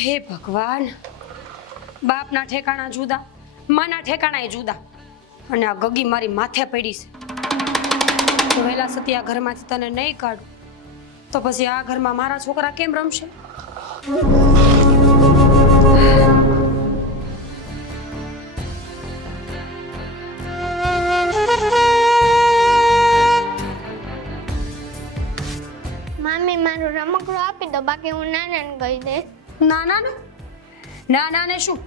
હે ભગવાન, બાપના ઠેકાણા જુદા, માના ઠેકાણા જુદા, અને આ ગગી મારી માથે પડી છે. તો વહેલા સતી આ ઘરમાંથી તને નહીં કાઢું તો પછી આ ઘરમાં મારા છોકરા કેમ રમશે? મમ્મી મારું રમકડું આપી દો, બાકી હું નાનાને કહી દઈશ. ના ના ના ના ના ને શું,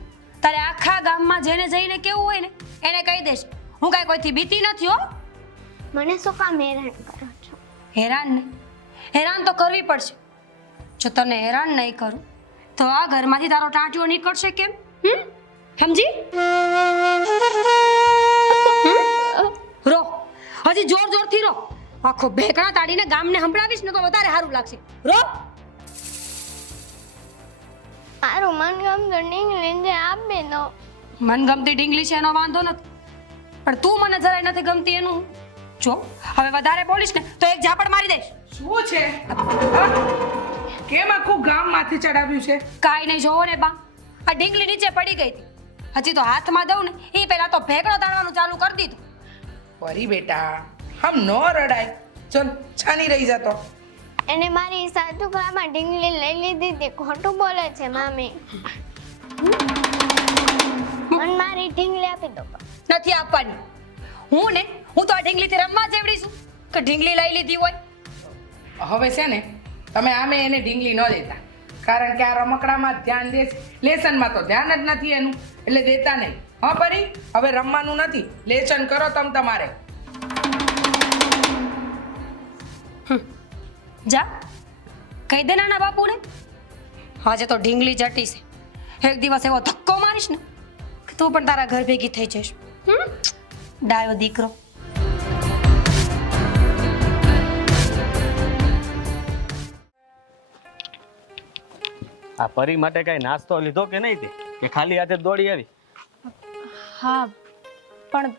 તારે આખા ગામમાં જેને જઈને કેવું હોય ને એને કહી દેશ. હું કાંઈ કોઈથી બીતી નથી હો. મને શું કામ હેરાન કરો છો? હેરાન નહીં, હેરાન તો કરવી પડશે. જો તને હેરાન નહીં કરું તો આ ઘરમાંથી તારો ટાંટિયો નીકળશે કેમ? સમજી? રો, હજી જોર જોરથી રો. આખો ભેકડા તાડીને ગામને સંભળાવીશ ને તો વધારે સારું લાગશે. રો. મારું મનગમતું ડીંગલી આપી દો. મનગમતી ડીંગલી છે એનો વાંધો નથી, પણ તું મને જરાય નથી ગમતી એનું. જો હવે વધારે બોલીશ ને તો એક ઝાપડ મારી દઈશ. શું છે? કેમ આખું ગામ માથે ચડાવ્યું છે? કાંઈ નહીં, જોવો ને બા, આ ડીંગલી નીચે પડી ગઈ હતી. હજી તો હાથમાં દઉં ને એ પહેલા તો ભેગડો તાણવાનું ચાલુ કરી દીધું. પરી બેટા, આમ ન રડાય. ચલ છાની રહી જતો. એને મારી સાધુકામાં ડીંગલી લઈ લીધી હતી. ખોટું બોલે છે મામી. મને મારી ઢીંગલી આપી દો. નથી આપવાની. હું તો આ ઢીંગલીથી રમવા જેવડી છું કે ઢીંગલી લઈ લીધી હોય. હવે છે ને તમે આમે એને ઢીંગલી ન દેતા, કારણ કે આ રમકડામાં ધ્યાન દે છે, લેસનમાં તો ધ્યાન જ નથી એનું, એટલે દેતા નહીં. હા પરી, હવે રમવાનું નથી, લેસન કરો તમ તમારે. જા કહી દે નાના બાપુને. આજે તો ઢીંગલી જટી છે. એક દિવસ એવો ધક્કો મારીશ ને કે તું પણ તારા ઘર ભેગી થઈ જઈશ. ડાયો દીકરો. આ પરી માટે કઈ નાસ્તો લીધો કે નહીં તે, કે ખાલી હાથે દોડી આવી? હા, પણ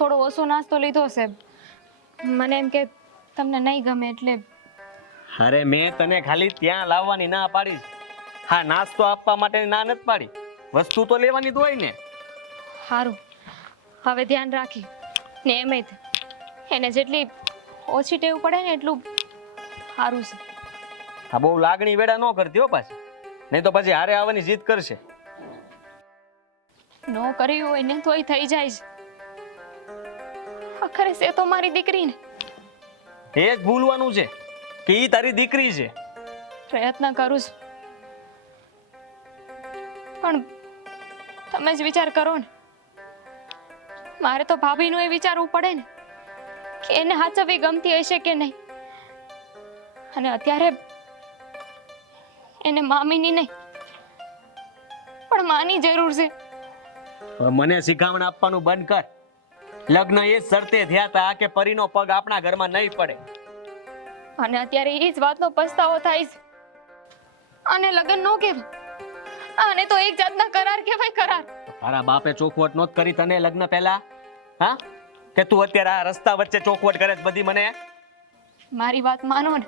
થોડો ઓછો નાસ્તો લીધો છે. મને એમ કે તમને નહીં ગમે એટલે. અરે મેં તને ખાલી ત્યાં લાવવાની ના પાડી છે. હા, નાસ્તો આપવા માટે ના નથી પાડી, વસ્તુ તો લેવાની જ હોય ને. સારું, હવે ધ્યાન રાખી ને એમ જ એને જેટલી ઓછી ટેવ પડે ને એટલું સારું છે. હા, બહુ લાગણી વેડા ન કરતી હો પાછી, નહીં તો પછી હારે આવવાની જીદ કરશે. ન કરી હોય ને તોય થઈ જાય છે. આખરે છે તો મારી દીકરી ને. એ જ ભૂલવાનું છે કે ઈ તારી દીકરી છે. પ્રયત્ન કરું છું, પણ તમે જ વિચાર કરો ને. મારે તો ભાભીનું એ વિચારવું પડે ને કે એને હાચવી ગમતી હશે કે નહીં. અને અત્યારે એને મામીની નહીં પણ માની જરૂર છે. હવે મને શિખામણ આપવાનું બંધ કર. લગ્ન એ જ શરતે થયા હતા કે પરીનો પગ આપણા ઘરમાં નહીં પડે. અને અત્યારે એ જ વાતનો પસ્તાવો થાય છે. આને લગ્ન નો કહેવાય, આને તો એક જાતના કરાર કહેવાય. કરાર તારા બાપે ચોખવટ નોત કરી તને લગ્ન પહેલા? હા, કે તું અત્યારે આ રસ્તા વચ્ચે ચોખવટ કરે છે બધી મને? મારી વાત માનો ને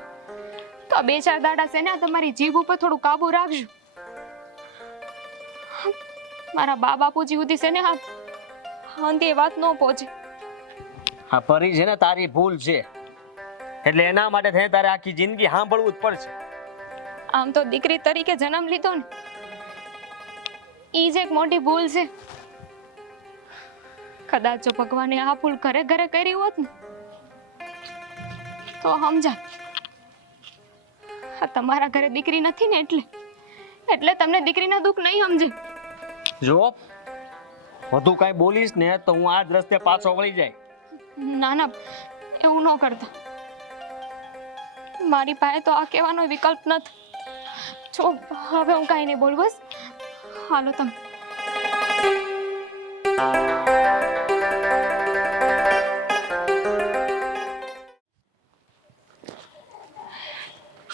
તો આ 2-4 દાડા છે ને તમારી જીભ ઉપર થોડું કાબુ રાખજો. મારા બા બાપુજી સુધી છે ને અંતે વાત ન પહોંચે. હા, પરી છે ને તારી ભૂલ છે, એટલે એના માટે થઈને તારે આખી જિંદગી સાંભળવું જ પડશે. આમ તો દીકરી તરીકે જન્મ લીધો ને ઈ જ એક મોટી ભૂલ છે. કદાચ જો ભગવાને આ ભૂલ ઘરે ઘરે કરી હોત ને તો સમજા. આ તમારા ઘરે દીકરી નથી ને એટલે તમને દીકરીના દુઃખ નહીં સમજે. જો વધુ કઈ બોલીશ ને તો હું આ જ રસ્તે પાછો વળી જાય. ના ના, એવું ન કરતા. મારી પાસે તો આ કહેવાનો વિકલ્પ નથી. જો હવે હું કાંઈ નહીં બોલું, બસ હાલો તમે.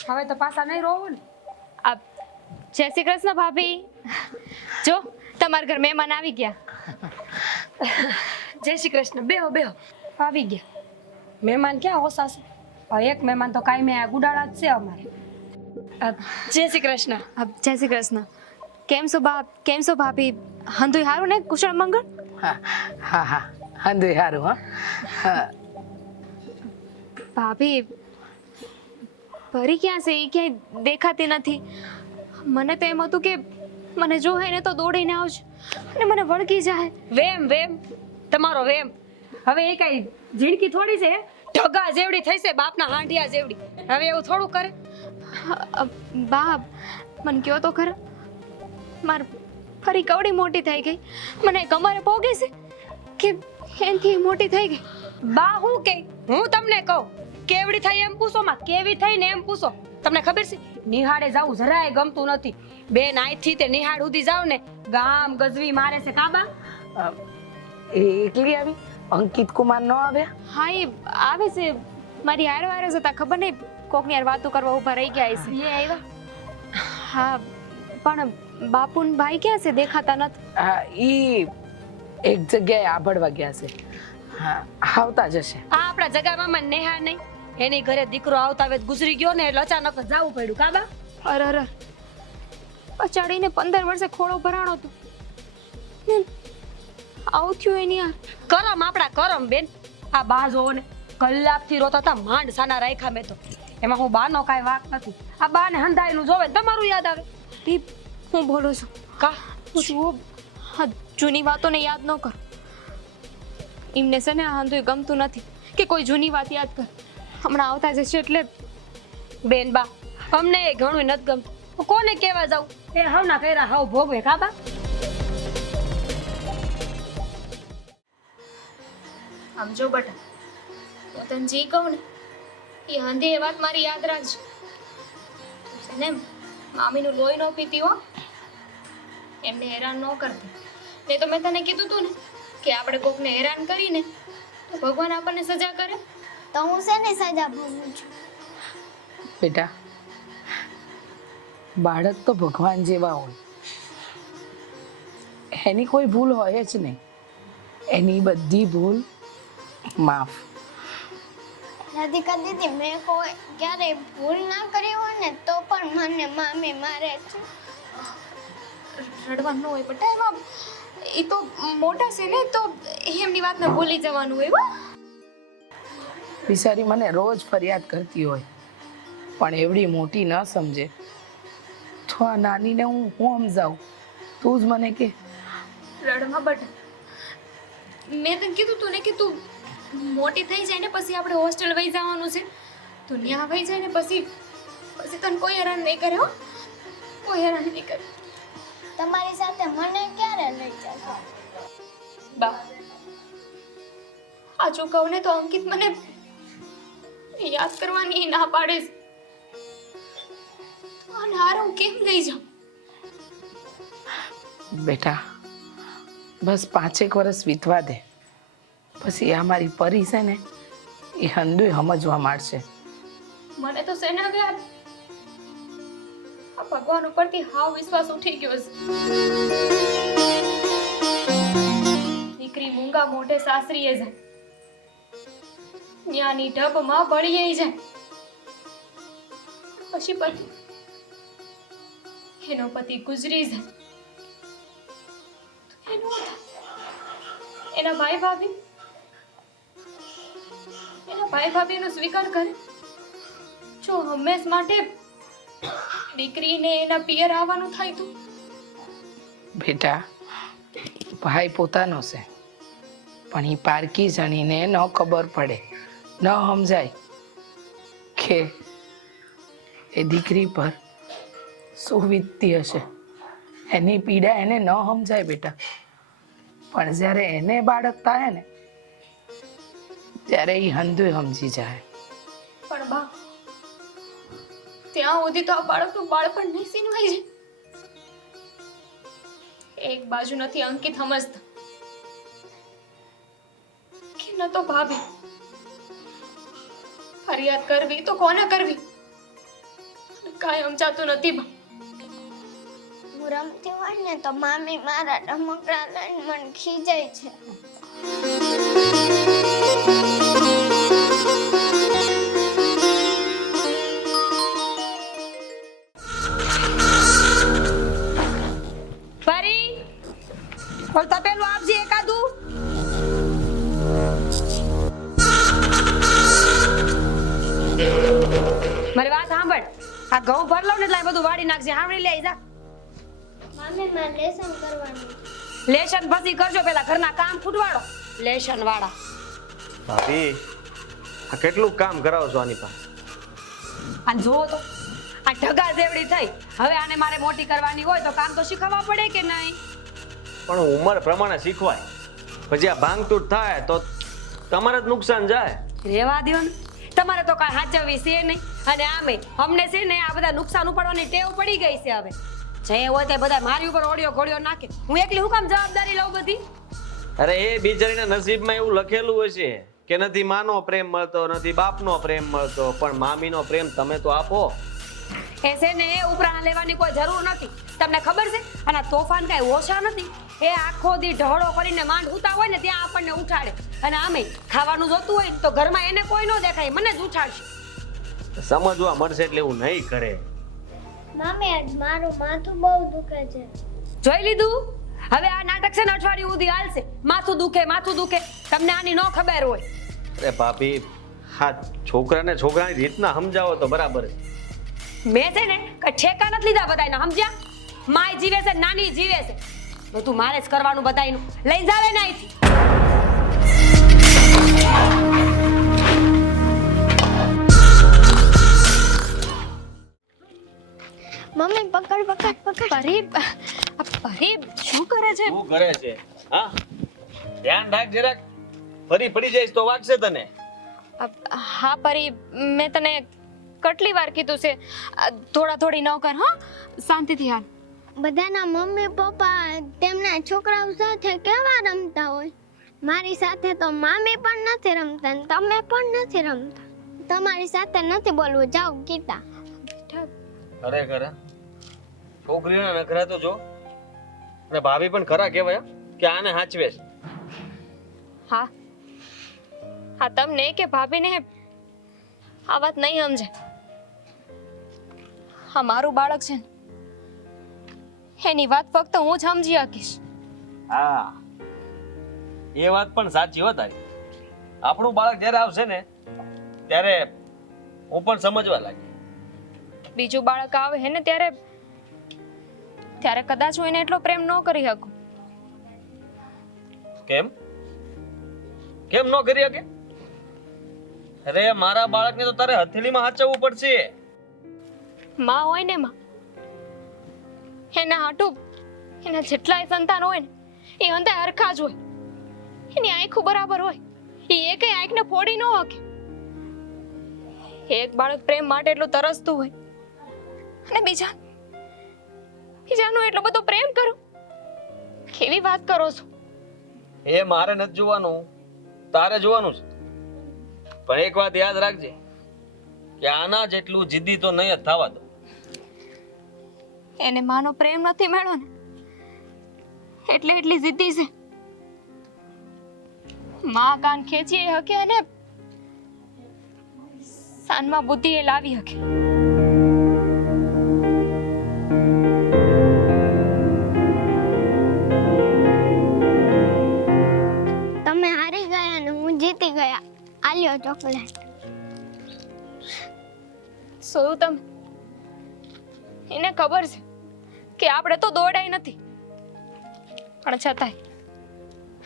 હવે તો પાછા નહીં રોવો ને. આ જય શ્રી કૃષ્ણ ભાભી. જો તમારા ઘર મહેમાન આવી ગયા. જય શ્રી કૃષ્ણ. બેહો બેહો. આવી ગયા મહેમાન. ક્યાં ઓછા છે? એક મહેમાન તો કાંઈ મેં ગુડાળા જ છે અમારે. જય શ્રી કૃષ્ણ. જય શ્રી કૃષ્ણ. કેમ છો બા કેમ છો ભાભી હંધુય હારું ને કુશળ મંગળ હા હા હા હાંધુય હારું હા ભાભી પરી ક્યાં છે એ ક્યાંય દેખાતી નથી મને તો એમ હતું કે મને જોહે ને તો દોડીને આવશે અને મને વળગી જાય વેમ વેમ તમારો વેમ હવે એ કઈ ઝીણકી થોડી છે ઢગા જેવડી થઈ છે બાપના હાંડિયા જેવડી હવે એવું થોડું કરે બા મને કયો તો ખરા માર ફરી કવડી મોટી થઈ ગઈ મને કમરે પોગે છે કે એનથી મોટી થઈ ગઈ બા હું કે હું તમને કહું કેવડી થઈ એમ પૂછો માં કેવી થઈ ને એમ પૂછો તમને ખબર છે નિહાળે જાવું જરાય ગમતું નથી બેન અહીંથી તે નિહાળ સુધી જાવ ને ગામ ગજવી મારે છે કાબા એ એકલી આવી અંકિત કુમાર ન આવ્યા હા એ આવે છે મારી હારે હારે જતા ખબર નહીં કોકની યાર વાતો કરવા ઊભા રહી ગયા છે એ આવ્યા હા પણ બાપુ ને ભાઈ ક્યાં છે દેખાતા નથી હા ઈ એક જગ્યાએ આભળવા ગયા છે હા આવતા જશે આ આપણા જગામાં નેહા નહીં એની ઘરે દીકરો આવતા વેત ગુજરી ગયો ને એટલે અચાનક જ જાવું પડ્યું કાબા અરે અરે અચાડીને 15 વર્ષે ખોળો ભરાણો હતો ને આવું થયું એની યાર કરમ આપણા કરમ બેન આ બા જોવો ને કલાકથી રોતા હતા માંડ સાના રાખ્યા મેં તો એમાં હું બાનો કાંઈ વાક નથી આ બાને હંધાયેલું જોવે ને તમારું યાદ આવે દીપ હું બોલું છું કા જુઓ હા જૂની વાતોને યાદ ન કર એમને છે ને આ હંધુય ગમતું નથી કે કોઈ જૂની વાત યાદ કર હમણાં આવતા જશે એટલે બેન બા અમને એ ઘણું નથી ગમતું કોને કહેવા જાવ એ હવના કર્યા હવ ભોગવે કાબા આમ જો બટા હું તને જી કહું ને એ હંધી એ વાત મારી યાદ રાખજો તું છે ને મામીનું લોહી ન પીતી હો એમને હેરાન ન કરતી નહીં તો મેં તને કીધું તું ને કે આપણે કોકને હેરાન કરીને તો ભગવાન આપણને સજા કરે તો હું શેની સજા ભોગવું છું બેટા બાળક તો ભગવાન જેવા હોય એની કોઈ ભૂલ હોય જ નહીં એની બધી ભૂલ માફ રાધિકા દીદી મેં કોઈ ક્યારેય ભૂલ ના કરી હોય ને તો પણ મને મામી મારે છે રડવાનું હોય બટા એમાં એ તો મોટા છે ને તો એમની વાતને ભૂલી જવાનું હોય હો બિચારી મને રોજ ફરિયાદ કરતી હોય પણ એવડી મોટી ન સમજે તો આ નાનીને હું સમજાવું તું જ મને કે રડમાં બટા મેં તને કીધું તું ને કે તું મોટી થઈ જાય ને પછી આપણે હોસ્ટેલ વહી જવાનું છે તું ત્યાં વહી જાય ને પછી તને કોઈ હેરાન નહીં કરે હો કોઈ હેરાન નહીં કરે તમારી સાથે મને ક્યારે લઈ જશો બા સાચું કહું ને તો અંકિત મને યાદ કરવાની ના પાડે છે અને હારે હું કેમ લઈ જાઉં બેટા બસ 5 વર્ષ વીતવા દે પછી આ મારી પરી છે ને એ હંધુય સમજવા માંડશે મને તો સેના હવે આ ભગવાન ઉપરથી હાવ વિશ્વાસ ઉઠી ગયો છે દીકરી મૂંગા મોઢે સાસરીએ જાય ન્યાની ઢબમાં બળીએ જાય પછી પતિ એનો પતિ ગુજરી જાય એનું એના ભાઈ ભાભી એનો સ્વીકાર કરે જો હંમેશ માટે દીકરીને એના પિયર આવવાનું થાય તો બેટા ભાઈ પોતાનો છે પણ એ પારકી જણીને ન ખબર પડે ન સમજાય કે એ દીકરી પર શું વીતતી હશે એની પીડા એને ન સમજાય બેટા પણ જ્યારે એને બાળક થાય ને ત્યારે એ હંધુય સમજી જાય પણ બા ત્યાં સુધી તો આ બાળકનું બાળપણ નહીં સીનવાય છે એક બાજુ નથી અંકિત સમજતા કે ન તો ભાભી ફરિયાદ કરવી તો કોને કરવી કાંઈ સમજાતું નથી બા હું રમતી હોય ને તો મામી મારા રમકડા લઈને મને ખીજાય છે મારી વાત સાંભળ, આ ઘઉં ભર લઉં ને એટલે આ બધું વાળી નાખજે. સાંભળી લે જા. મમ્મી મારે લેસન કરવાનું. લેશન પછી કરજો, પેલા ઘરના કામ ખૂટવાડો. લેશન વાળા. ભાભી આ કેટલું કામ કરાવો છો આની પાસે? આ જુઓ તો, આ ઢગા જેવડી થઈ. હવે આને મારે મોટી કરવાની હોય તો કામ તો શીખવવા પડે કે નહીં? પણ ઉંમર પ્રમાણે શીખવાય. પછી આ ભાંગતૂટ થાય તો તમારે જ નુકસાન જાય. રેવા દ્યો ને, તમારે તો કાંઈ હાચવવી છે નહીં. અને આમે અમને છે ને આ બધા નુકસાન ઉપાડવાની ટેવ પડી ગઈ છે. હવે જે હોય તે બધા મારી ઉપર ઓડિયો ઘોડિયો નાખે. હું એકલી હું કામ જવાબદારી લઉં બધી? અરે એ બિચારીના નસીબમાં એવું લખેલું હશે કે નથી માનો પ્રેમ મળતો, નથી બાપનો પ્રેમ મળતો, પણ મામીનો પ્રેમ તમે તો આપો. એ છે ને એ ઉપરાણા લેવાની કોઈ જરૂર નથી. તમને ખબર છે આના તોફાન કાંઈ ઓછા નથી. એ આખો દી ઢહળો કરીને માંડ ઉતા હોય ને ત્યાં આપણને ઉઠાડે. અને આમે ખાવાનું જોતું હોય ને તો ઘરમાં એને કોઈ ન દેખાય, મને જ ઉઠાડશે. સમજવા મળશે એટલે એવું નહીં કરે. મમ્મી આજ મારું માથું બહુ દુખે છે. જોઈ લીધું? હવે આ નાટક છે ને અઠવાડિયું સુધી હાલશે. માથું દુખે, માથું દુખે. તમને આની ન ખબર હોય. અરે ભાભી, હા છોકરાને છોકરાની રીતના સમજાવો તો બરાબર છે. મેં છે ને કઈ ઠેકા નથી લીધા બધાયના, સમજ્યા? માય જીવે છે, નાની જીવે છે. બધું મારે જ કરવાનું બધાયનું. લઈ જાવે ને અહીંથી. મમ્મી પકડ પકડ પકડ. પરી શું કરે છે? શું કરે છે? હા ધ્યાન રાખ જરાક, ફરી પડી જઈશ તો વાગશે તને. હા પરી, મેં તને કેટલી વાર કીધું છે થોડા થોડી ન કર. હા શાંતિથી હાલ. બધાના મમ્મી પપ્પા તેમના છોકરાઓ સાથે કેવા રમતા હોય. મારી સાથે તો મામી પણ નથી રમતા ને તમે પણ નથી રમતા. તમારી સાથે નથી બોલવું. જાઓ ગીતા. ખરેખર છોકરીઓના નખરા તો જો, અને ભાભી પણ ખરા કહેવાય કે આને હાચવે છે. હા હા, તમને કે ભાભીને આ વાત નહીં સમજે. હા મારું બાળક છે ને, એની વાત ફક્ત હું જ સમજી શકીશ. હા એ વાત પણ સાચી હો તારી. આપણું બાળક જ્યારે આવશે ને ત્યારે હું પણ સમજવા લાગી. બીજું બાળક આવે હે ને ત્યારે કદાચ હું એને એટલો પ્રેમ ન કરી શકું. કેમ કેમ ન કરી શકે? અરે મારા બાળકને તો તારે હથેળીમાં હાચવવું પડશે. માં હોય ને માં, એના હાટું એના જેટલાય સંતાન હોય ને એ અંતે હરખા જ હોય. એની આંખો બરાબર હોય, એ એકેય આંખને ફોડી ન શકે. એક બાળક પ્રેમ માટે એટલું તરસતું હોય અને બીજાનો એટલો બધો પ્રેમ કરો. કેવી વાત કરો છો? એ મારે નથી જોવાનું, તારે જોવાનું છે. પણ એક વાત યાદ રાખજે કે આના જેટલું જિદ્દી તો નહીં જ થવા દો. એને માનો પ્રેમ નથી મળ્યો ને એટલે એટલી જિદ્દી છે. માં કાન ખેંચી એ હકે અને સાનમાં બુદ્ધિ એ લાવી હકે. તમે હારી ગયા ને હું જીતી ગયા. આલ્યો ચોકલેટ. શું તમે? એને ખબર છે કે આપણે તો દોડાય નથી, પણ છતાંય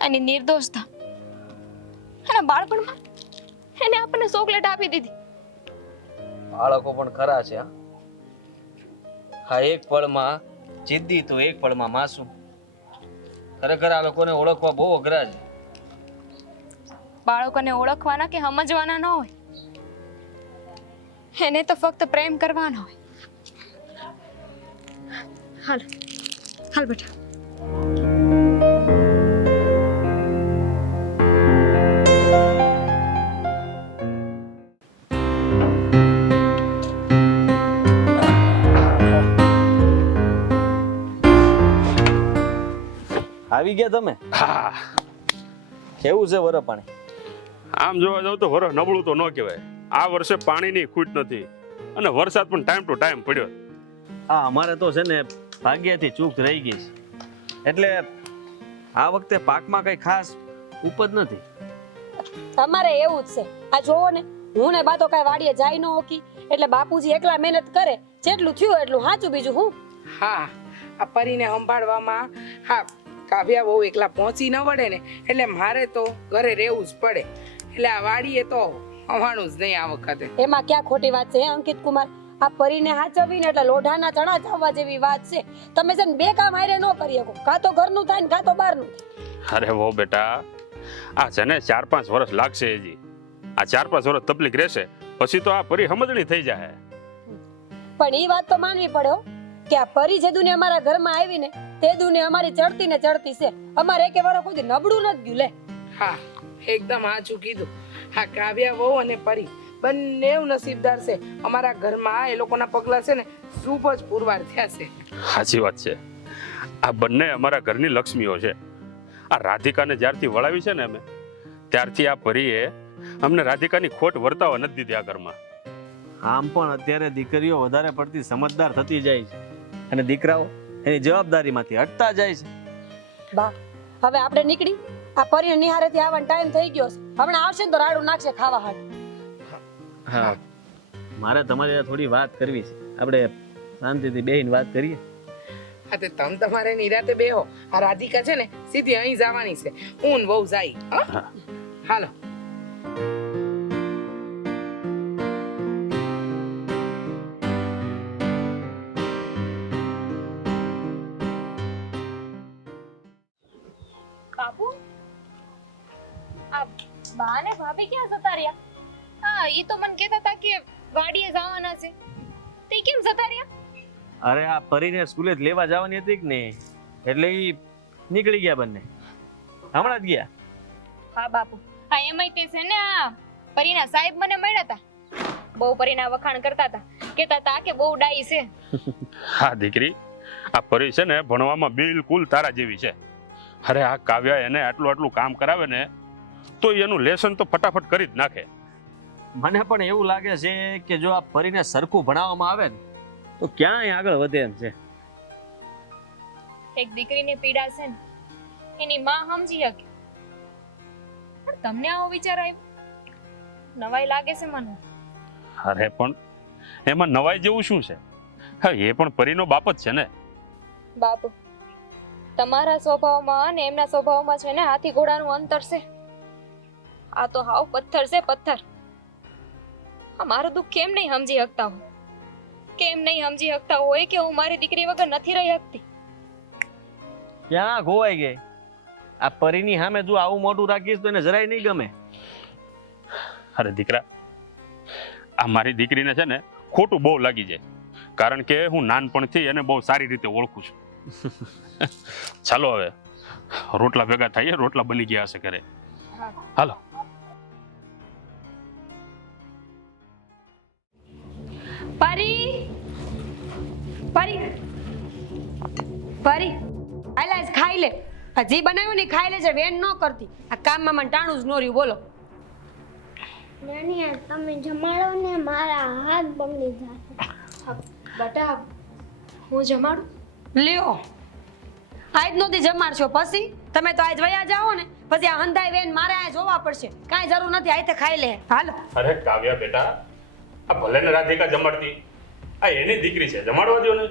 એની નિર્દોષતા અને બાળપણમાં એને આપણને ચોકલેટ આપી દીધી. બાળકો પણ ખરા છે. હા એક પળમાં જિદ્દી તો એક પળમાં માસૂમ. ખરેખર આ લોકોને ઓળખવા બહુ અઘરા છે. બાળકોને ઓળખવાના કે સમજવાના ન હોય, એને તો ફક્ત પ્રેમ કરવાનો હોય. હાલ હાલ બેટા. આવી ગયા તમે? હા, કેવું છે વર પાણી? આમ જોવા જાવ તો વરસ નબળું તો ન કહેવાય. આ વર્ષે પાણીની ખૂટ નથી અને વરસાદ પણ ટાઈમ ટુ ટાઈમ પડ્યો. હા અમારે તો છે ને ભાગ્યથી ચૂક રહી ગઈ છે, એટલે આ વખતે પાકમાં કઈ ખાસ ઉપજ નથી. તમારે એવું જ છે. આ જોવો ને, હું ને બા તો કાંઈ વાડીએ જાય ન હોકી, એટલે બાપુજી એકલા મહેનત કરે, જેટલું થયું એટલું સાચું, બીજું હું. હા, આ પરીને સંભાળવામાં હા કાવ્યા બહુ એકલા પહોંચી ન વળે ને, એટલે મારે તો ઘરે રહેવું જ પડે. એટલે આ વાડીએ તો આવવાનું જ નહીં આ વખતે. એમાં ક્યાં ખોટી વાત છે હે અંકિત કુમાર? આ પરીને હાચવીને એટલે લોઢાના ચણા ચાવવા જેવી વાત છે. તમે છે ને બે કામ હારે ન કરી શકો, કાં તો ઘરનું થાય ને કાં તો બહારનું થાય. અરે વો બેટા, આ છે ને 4-5 વર્ષ લાગશે હજી. આ 4-5 વર્ષ તકલીફ રહેશે, પછી તો આ પરી સમજણી થઈ જાય. પણ એ વાત તો માનવી પડે હો, કે આ પરી જે દુનિયા અમારા ઘરમાં આવી ને તે દુનિયા અમારી ચડતી ને ચડતી છે. અમારે એકે વારો કોઈ દી નબળું નથી ગયું લે. હા, એકદમ સાચું કીધું. હા, કાવ્યા વહુ અને પરી બંને નસીબદાર છે. અમારા ઘરમાં એ લોકોના પગલા છે ને શુભ જ પુરવાર થયા છે. સાચી વાત છે. આ બંને અમારા ઘરની લક્ષ્મીઓ છે. આ રાધિકાને જ્યારથી વળાવી છે ને અમે, ત્યારથી આ પરીએ અમને રાધિકાની ખોટ વર્તાવા નથી દીધી આ ઘરમાં. આમ પણ અત્યારે દીકરીઓ વધારે પડતી સમજદાર થતી જાય છે અને દીકરાઓ એની જવાબદારીમાંથી હટતા જાય છે. બા, હવે આપણે નીકળી. આ પરીને નિહારેથી આવવાનો ટાઈમ થઈ ગયો છે. હમણાં આવશે ને તો રાડું નાખશે ખાવા હાટ. હા, મારે તમારી સાથે થોડી વાત કરવી છે. આપણે શાંતિથી બેહીને વાત કરીએ. હા, તે તમ તમારે નિરાતે બેહો. આ રાધિકા છે ને સીધી અહીં જવાની છે. હું ને વહુ જાય. હા, હાલો. બાપુ, આ બા ને ભાભી ક્યાં જતા રહ્યા? હા, એ તો મને કહેતા હતા કે વાડીએ જવાના છે. તે કેમ જતા રહ્યા? અરે આ પરીને સ્કૂલે જ લેવા જવાની હતી કે નહીં, એટલે ઈ નીકળી ગયા બંને. હમણાં જ ગયા. હા બાપુ, હા એમાંય તે છે ને આ પરીના સાહેબ મને મળ્યા હતા. બહુ પરીના વખાણ કરતા હતા, કહેતા હતા કે બહુ ડાઈ છે. હા દીકરી, આ પરી છે ને ભણવામાં બિલકુલ તારા જેવી છે. અરે આ કાવ્યા એને આટલું કામ કરાવે ને તો એનું લેસન તો ફટાફટ કરી જ નાખે. મને પણ એવું લાગે છે કે જો આ પરીને સરખું ભણાવવામાં આવે ને તો ક્યાંય આગળ વધે એમ છે. એક દીકરીની પીડા છે ને એની માં સમજી શકે, પણ તમને આવો વિચાર આવ્યો? નવાઈ લાગે છે મને. અરે પણ એમાં નવાઈ જેવું શું છે? હા, એ પણ પરીનો બાપ જ છે ને. બાપુ, તમારા સ્વભાવમાં અને એમના સ્વભાવમાં છે ને હાથી ઘોડાનું અંતર છે. આ તો હાવ પથ્થર છે, પથ્થર. આ મારું દુઃખ કેમ નહીં સમજી શકતા હોય? કેમ નહીં સમજી શકતા હોય કે હું મારી દીકરી વગર નથી રહી શકતી? ક્યાં ખોવાઈ ગઈ? આ પરીની સામે જો આવું મોટું રાખીશ તો એને જરાય નહીં ગમે. અરે દીકરા, આ મારી દીકરીને છે ને ખોટું બહુ લાગી જાય, કારણ કે હું નાનપણથી એને બહુ સારી રીતે ઓળખું છું. ચાલો હવે રોટલા ભેગા થઈએ, રોટલા બની ગયા હશે ઘરે. હાલો. પરી, પરી, પરી, હાલા જ ખાઈ લે. હજી બનાવ્યું ને ખાઈ લે છે, વેન ન કરતી. આ કામમાં મને ટાણું જ ન રહ્યું. બોલો નાની, તમે જમાડો ને મારા હાથ બગડી જશે. બટા, હું જમાડું? લ્યો, આજ નોતી જમાડશો, પછી તમે તો આજ વયા જાઓ ને, પછી આ હંધાઈ વેન મારે આ જોવા પડશે. કાંઈ જરૂર નથી, આયતે ખાઈ લે. હાલો. અરે કાવ્યા બેટા, આ ભલે ને રાધિકા જમાડતી, આ એની દીકરી છે, જમાડવા દો ને.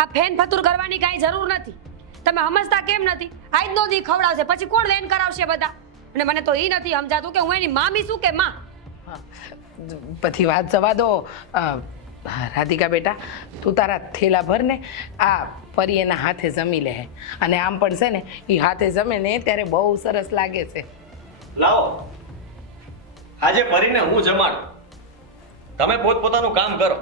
આ ફેન ફતુર કરવાની કાંઈ જરૂર નથી. તમે સમજતા કેમ નથી? આજ નો દી ખવડાવશે, પછી કોણ વેન કરાવશે બધા? અને મને તો એ નથી સમજાતું કે હું એની મામી છું કે માં. બધી વાત જવા દો. રાધિકા બેટા, તું તારા થેલા ભર ને, આ પરી એના હાથે જમી લે. અને આમ પણ છે ને એ હાથે જમે ને ત્યારે બહુ સરસ લાગે છે. લાવો, આજે પરીને હું જમાડું. તમે પોતપોતાનું કામ કરો.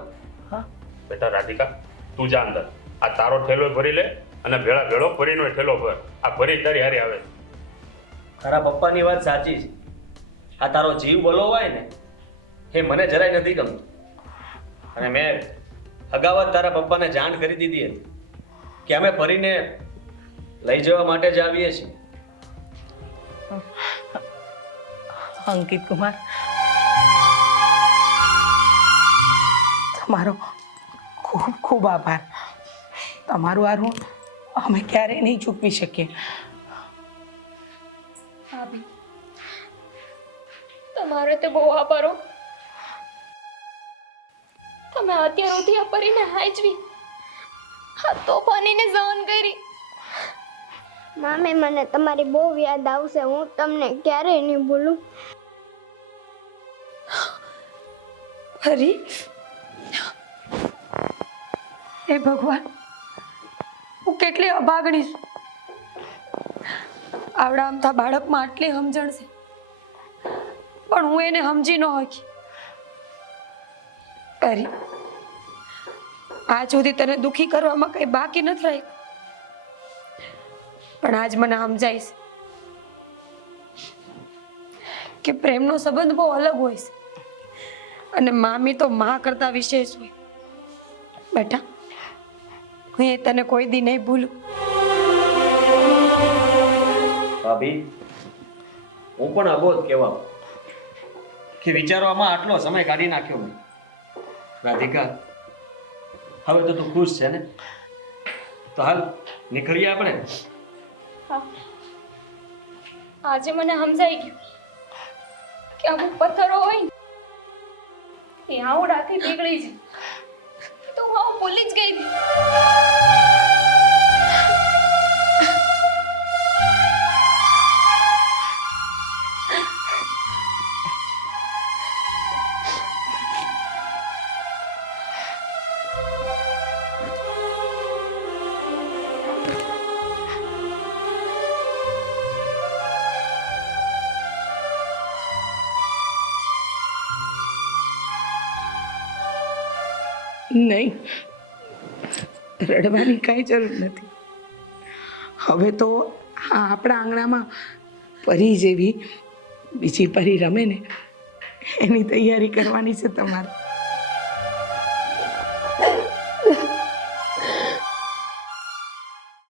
બેટા રાધિકા, તું જા અંદર. આ તારો ઠેલો ભરી લે અને ભેળા ભેળો પરીનો ઠેલો ભર. આ પરી તારી હારી આવે. તારા પપ્પાની વાત સાચી છે. આ તારો જીવ બલોવાય ને એ મને જરાય નથી ગમતું. અને મેં અગાઉ જ તારા પપ્પાને જાણ કરી દીધી હતી કે અમે પરીને લઈ જવા માટે જ આવીએ છીએ. અંકિત કુમાર, તમારો ખૂબ ખૂબ આભાર. તમારું આ ઋણ અમે ક્યારેય નહીં ચૂકવી શકીએ. ભાભી, તમારો તો બહુ આભાર હો. તમે અત્યાર સુધી આ પરીને હાચવી આ તોફાનીને સહન કરી. મામી મને તમારી બહુ યાદ આવશે, હું તમને ક્યારેય નહીં ભૂલું. પરી, હે ભગવાન, હું કેટલી અભાગણી છું. આવડા આમથા બાળકમાં આટલી સમજણ છે, પણ હું એને સમજી ન શકી. પરી, આજ સુધી તને દુખી કરવામાં કઈ બાકી નથી રાખ્યું, પણ આજ મને સમજાય છે કે પ્રેમનો સંબંધ બહુ અલગ હોય છે, અને મામી તો માં કરતા વિશેષ હોય. બેટા, હું એ તને કોઈ દી નહીં ભૂલું. ભાભી, હું પણ અબોધ કહેવા કે વિચારવામાં આટલો સમય કાઢી નાખ્યો મેં. રાધિકા, હવે તો તું ખુશ છે ને? તો હાલ નીકળીએ આપણે. હા, આજે મને સમજાઈ ગયું કે અમુક પથ્થરો હોય ને એ આવડાથી પીગળી છે. તો હું ભૂલી જ ગઈ હતી. નહીં, રડવાની કાંઈ જરૂર નથી. હવે તો આ આપણા આંગણામાં પરી જેવી બીજી પરી રમે ને એની તૈયારી કરવાની છે તમારે.